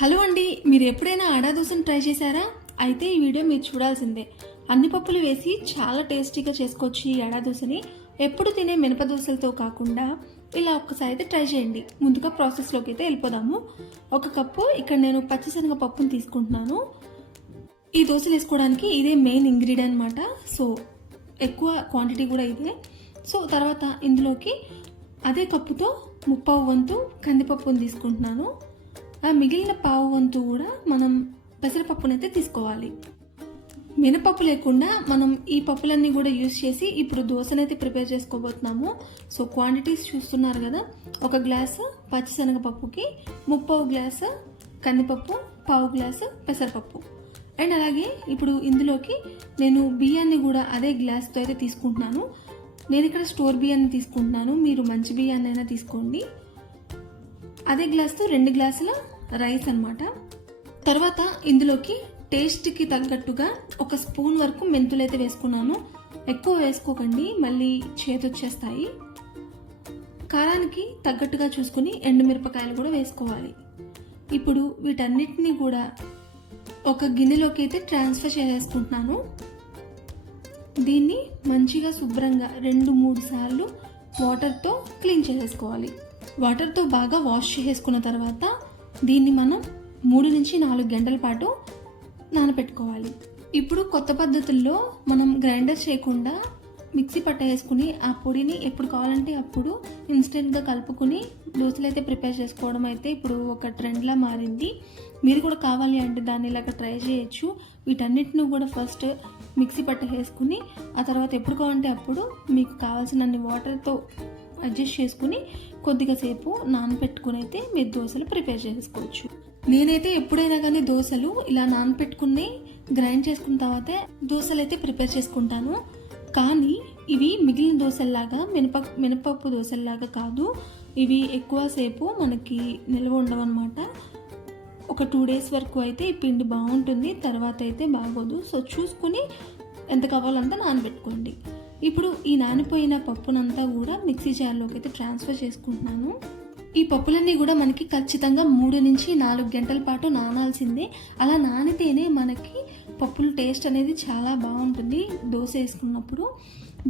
Hello అండి, మీరు ఎప్పుడైనా ఆడా దోశను ట్రై చేశారా? అయితే ఈ వీడియో మీరు చూడాల్సిందే. అన్ని పప్పులు వేసి చాలా టేస్టీగా చేసుకోవచ్చు ఈ ఆడా దోశని. ఎప్పుడు తినే మినప దోశలతో కాకుండా ఇలా ఒక్కసారి అయితే ట్రై చేయండి. ముందుగా ప్రాసెస్లోకి అయితే వెళ్ళిపోదాము. 1 కప్పు ఇక్కడ నేను పచ్చిశనగ పప్పును తీసుకుంటున్నాను. ఈ దోశలు వేసుకోవడానికి ఇదే మెయిన్ ఇంగ్రీడియంట్ అనమాట. సో ఎక్కువ క్వాంటిటీ కూడా ఇదే. సో తర్వాత ఇందులోకి అదే కప్పుతో 3/4 వంతు కందిపప్పును తీసుకుంటున్నాను. మిగిలిన 1/4 వంతు కూడా మనం పెసరపప్పునైతే తీసుకోవాలి. మినపప్పు లేకుండా మనం ఈ పప్పులన్నీ కూడా యూజ్ చేసి ఇప్పుడు దోశనైతే ప్రిపేర్ చేసుకోబోతున్నాము. సో క్వాంటిటీస్ చూస్తున్నారు కదా, 1 గ్లాసు పచ్చిశనగపప్పుకి 3/4 గ్లాసు కందిపప్పు, 1/4 గ్లాసు పెసరపప్పు. అండ్ అలాగే ఇప్పుడు ఇందులోకి నేను బియ్యాన్ని కూడా అదే గ్లాస్తో అయితే తీసుకుంటున్నాను. నేను ఇక్కడ స్టోర్ బియ్యాన్ని తీసుకుంటున్నాను, మీరు మంచి బియ్యాన్ని అయినా తీసుకోండి. అదే గ్లాస్తో 2 గ్లాసుల రైస్ అన్నమాట. తర్వాత ఇందులోకి టేస్ట్కి తగ్గట్టుగా 1 స్పూన్ వరకు మెంతులు అయితే వేసుకున్నాను. ఎక్కువ వేసుకోకండి, మళ్ళీ చేదొచ్చేస్తాయి. కారానికి తగ్గట్టుగా చూసుకుని ఎండుమిరపకాయలు కూడా వేసుకోవాలి. ఇప్పుడు వీటన్నిటిని కూడా ఒక గిన్నెలోకి అయితే ట్రాన్స్ఫర్ చేసేసుకుంటున్నాను. దీన్ని మంచిగా శుభ్రంగా 2-3 సార్లు వాటర్తో క్లీన్ చేసేసుకోవాలి. వాటర్తో బాగా వాష్ చేసుకున్న తర్వాత దీన్ని మనం 3-4 గంటల పాటు నానబెట్టుకోవాలి. ఇప్పుడు కొత్త పద్ధతుల్లో మనం గ్రైండర్ చేయకుండా మిక్సీ పట్టేసుకుని ఆ పొడిని ఎప్పుడు కావాలంటే అప్పుడు ఇన్స్టెంట్గా కలుపుకుని దోశలు అయితే ప్రిపేర్ చేసుకోవడం అయితే ఇప్పుడు ఒక ట్రెండ్లా మారింది. మీరు కూడా కావాలి అంటే దాన్ని ఇలాగ ట్రై చేయొచ్చు. వీటన్నిటిని కూడా ఫస్ట్ మిక్సీ పట్టేసుకుని ఆ తర్వాత ఎప్పుడు కావాలంటే అప్పుడు మీకు కావాల్సినన్ని వాటర్తో అడ్జస్ట్ చేసుకుని కొద్దిగా సేపు నానబెట్టుకుని అయితే మీరు దోశలు ప్రిపేర్ చేసుకోవచ్చు. నేనైతే ఎప్పుడైనా కానీ దోశలు ఇలా నానబెట్టుకుని గ్రైండ్ చేసుకున్న తర్వాత దోశలు అయితే ప్రిపేర్ చేసుకుంటాను. కానీ ఇవి మిగిలిన దోశల్లాగా మినపప్పు దోశల్లాగా కాదు. ఇవి ఎక్కువసేపు మనకి నిల్వ ఉండవు అనమాట. ఒక 2 డేస్ వరకు అయితే ఈ పిండి బాగుంటుంది, తర్వాత అయితే బాగోదు. సో చూసుకుని ఎంత కావాలంత నానబెట్టుకోండి. ఇప్పుడు ఈ నానిపోయిన పప్పునంతా కూడా మిక్సీ జార్లోకి అయితే ట్రాన్స్ఫర్ చేసుకుంటున్నాను. ఈ పప్పులన్నీ కూడా మనకి ఖచ్చితంగా 3-4 గంటల పాటు నానాల్సిందే. అలా నానితేనే మనకి పప్పుల టేస్ట్ అనేది చాలా బాగుంటుంది దోశ వేసుకున్నప్పుడు.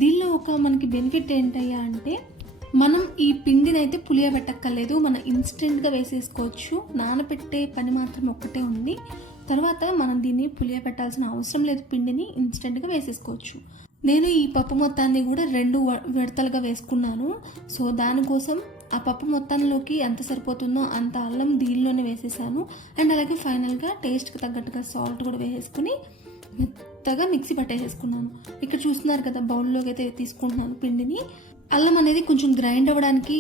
దీనిలో ఒక మనకి బెనిఫిట్ ఏంటయ్యా అంటే మనం ఈ పిండిని అయితే పులియబెట్టక్కర్లేదు, మనం ఇన్స్టెంట్గా వేసేసుకోవచ్చు. నానబెట్టే పని మాత్రం ఒక్కటే ఉంది. తర్వాత మనం దీన్ని పులియబెట్టాల్సిన అవసరం లేదు, పిండిని ఇన్స్టెంట్గా వేసేసుకోవచ్చు. నేను ఈ పప్పు మొత్తాన్ని కూడా 2 విడతలుగా వేసుకున్నాను. సో దానికోసం ఆ పప్పు మొత్తంలోకి ఎంత సరిపోతుందో అంత అల్లం దీనిలోనే వేసేసాను. అండ్ అలాగే ఫైనల్గా టేస్ట్కి తగ్గట్టుగా సాల్ట్ కూడా వేసేసుకుని మెత్తగా మిక్సీ పట్టేసేసుకున్నాను. ఇక్కడ చూస్తున్నారు కదా, బౌల్లోకి అయితే తీసుకుంటున్నాను పిండిని. అల్లం అనేది కొంచెం గ్రైండ్ అవ్వడానికి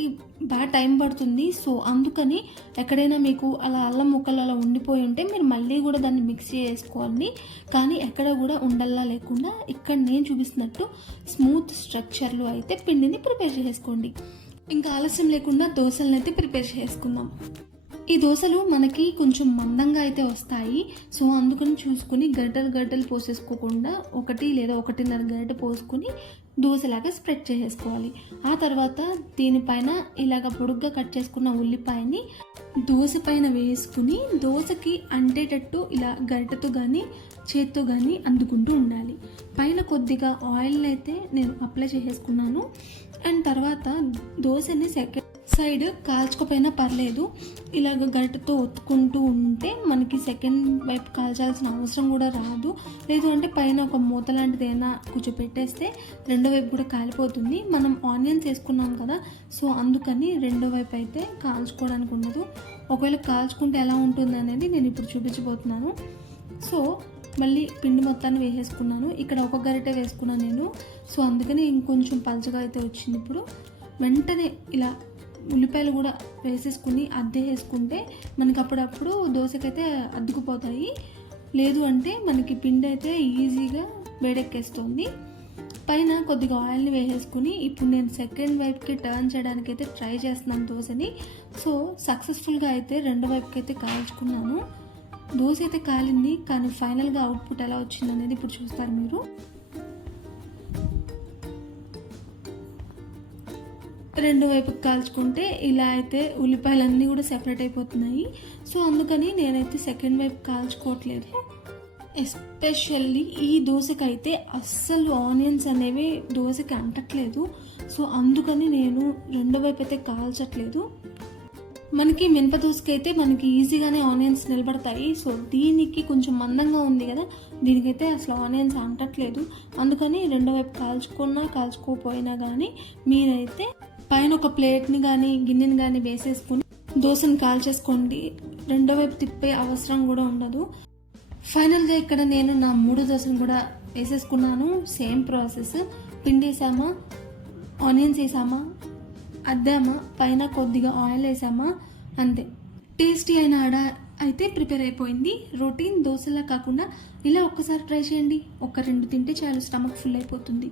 బాగా టైం పడుతుంది. సో అందుకని ఎక్కడైనా మీకు అలా అల్లం ముక్కలు అలా ఉండిపోయి ఉంటే మీరు మళ్ళీ కూడా దాన్ని మిక్సీ చేసుకోవాలి. కానీ ఎక్కడ కూడా ఉండల్లా లేకుండా ఇక్కడ నేను చూపిస్తున్నట్టు స్మూత్ స్ట్రక్చర్లో అయితే పిండిని ప్రిపేర్ చేసుకోండి. ఇంకా ఆలస్యం లేకుండా దోశలను అయితే ప్రిపేర్ చేసుకుందాం. ఈ దోశలు మనకి కొంచెం మందంగా అయితే వస్తాయి. సో అందుకని చూసుకుని గడ్డలు పోసేసుకోకుండా 1 లేదా 1.5 గరిటె పోసుకొని దోశలాగా స్ప్రెడ్ చేసేసుకోవాలి. ఆ తర్వాత దీనిపైన ఇలాగ పొడుగ్గా కట్ చేసుకున్న ఉల్లిపాయని దోశ పైన వేసుకుని దోశకి అంటేటట్టు ఇలా గరిటెతో కానీ చేత్తో కానీ అందుకుంటూ ఉండాలి. పైన కొద్దిగా ఆయిల్ని అయితే నేను అప్లై చేసేసుకున్నాను. అండ్ తర్వాత దోశని సెకండ్ సైడ్ కాల్చుకోపోయినా పర్లేదు, ఇలాగ గరిటెతో ఒత్తుకుంటూ ఉంటే మనకి సెకండ్ వైపు కాల్చాల్సిన అవసరం కూడా రాదు. లేదు అంటే పైన ఒక మూత లాంటిది ఏదైనా కూర్చోపెట్టేస్తే రెండో వైపు కూడా కాలిపోతుంది. మనం ఆనియన్స్ వేసుకున్నాం కదా, సో అందుకని రెండో వైపు అయితే కాల్చుకోవడానికి ఉండదు. ఒకవేళ కాల్చుకుంటే ఎలా ఉంటుంది అనేది నేను ఇప్పుడు చూపించబోతున్నాను. సో మళ్ళీ పిండి మొత్తాన్ని వేసేసుకున్నాను. ఇక్కడ 1 గరిటె వేసుకున్నాను నేను. సో అందుకని ఇంకొంచెం పలుచగా అయితే వచ్చింది. ఇప్పుడు వెంటనే ఇలా ఉల్లిపాయలు కూడా వేసేసుకుని వేసుకుంటే మనకి అప్పుడప్పుడు దోశకైతే అద్దుకుపోతాయి. లేదు అంటే మనకి పిండి అయితే ఈజీగా వేడెక్కేస్తుంది. పైన కొద్దిగా ఆయిల్ని వేసేసుకుని ఇప్పుడు నేను సెకండ్ వైపుకి టర్న్ చేయడానికి అయితే ట్రై చేస్తున్నాను దోశని. సో సక్సెస్ఫుల్గా అయితే రెండో వైపుకి అయితే కాల్చుకున్నాను. దోశ అయితే కాలింది, కానీ ఫైనల్గా అవుట్పుట్ ఎలా వచ్చింది అనేది ఇప్పుడు చూస్తారు మీరు. రెండు వైపుకి కాల్చుకుంటే ఇలా అయితే ఉల్లిపాయలన్నీ కూడా సెపరేట్ అయిపోతున్నాయి. సో అందుకని నేనైతే సెకండ్ వైపు కాల్చుకోవట్లేదు. ఎస్పెషల్లీ ఈ దోశకైతే అస్సలు ఆనియన్స్ అనేవి దోశకి అంటట్లేదు. సో అందుకని నేను రెండో వైపు అయితే కాల్చట్లేదు. మనకి మినప దోశకి అయితే మనకి ఈజీగానే ఆనియన్స్ నిలబడతాయి. సో దీనికి కొంచెం మందంగా ఉంది కదా, దీనికైతే అసలు ఆనియన్స్ అంటట్లేదు. అందుకని రెండో వైపు కాల్చుకోపోయినా కానీ మీరైతే పైన ఒక ప్లేట్ని కానీ గిన్నెని కానీ వేసేసుకుని దోశను కాల్చేసుకోండి. రెండో వైపు తిప్పే అవసరం కూడా ఉండదు. ఫైనల్గా ఇక్కడ నేను నా 3 దోశను కూడా వేసేసుకున్నాను. Same process. పిండి వేసామా, ఆనియన్స్ వేసామా, అద్దామా, పైన కొద్దిగా ఆయిల్ వేసామా, అంతే. టేస్టీ అయిన అడ అయితే ప్రిపేర్ అయిపోయింది. రొటీన్ దోశలా కాకుండా ఇలా ఒక్కసారి ట్రై చేయండి. 1-2 తింటే చాలు, స్టమక్ ఫుల్ అయిపోతుంది.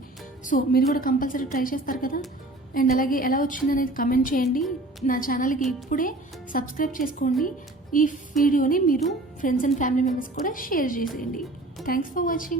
సో మీరు కూడా కంపల్సరీ ట్రై చేస్తారు కదా. అండ్ అలాగే ఎలా వచ్చిందనేది కమెంట్ చేయండి. నా ఛానల్కి ఇప్పుడే సబ్స్క్రైబ్ చేసుకోండి. ఈ వీడియోని మీరు ఫ్రెండ్స్ అండ్ ఫ్యామిలీ మెంబర్స్ కూడా షేర్ చేసేయండి. Thanks for watching.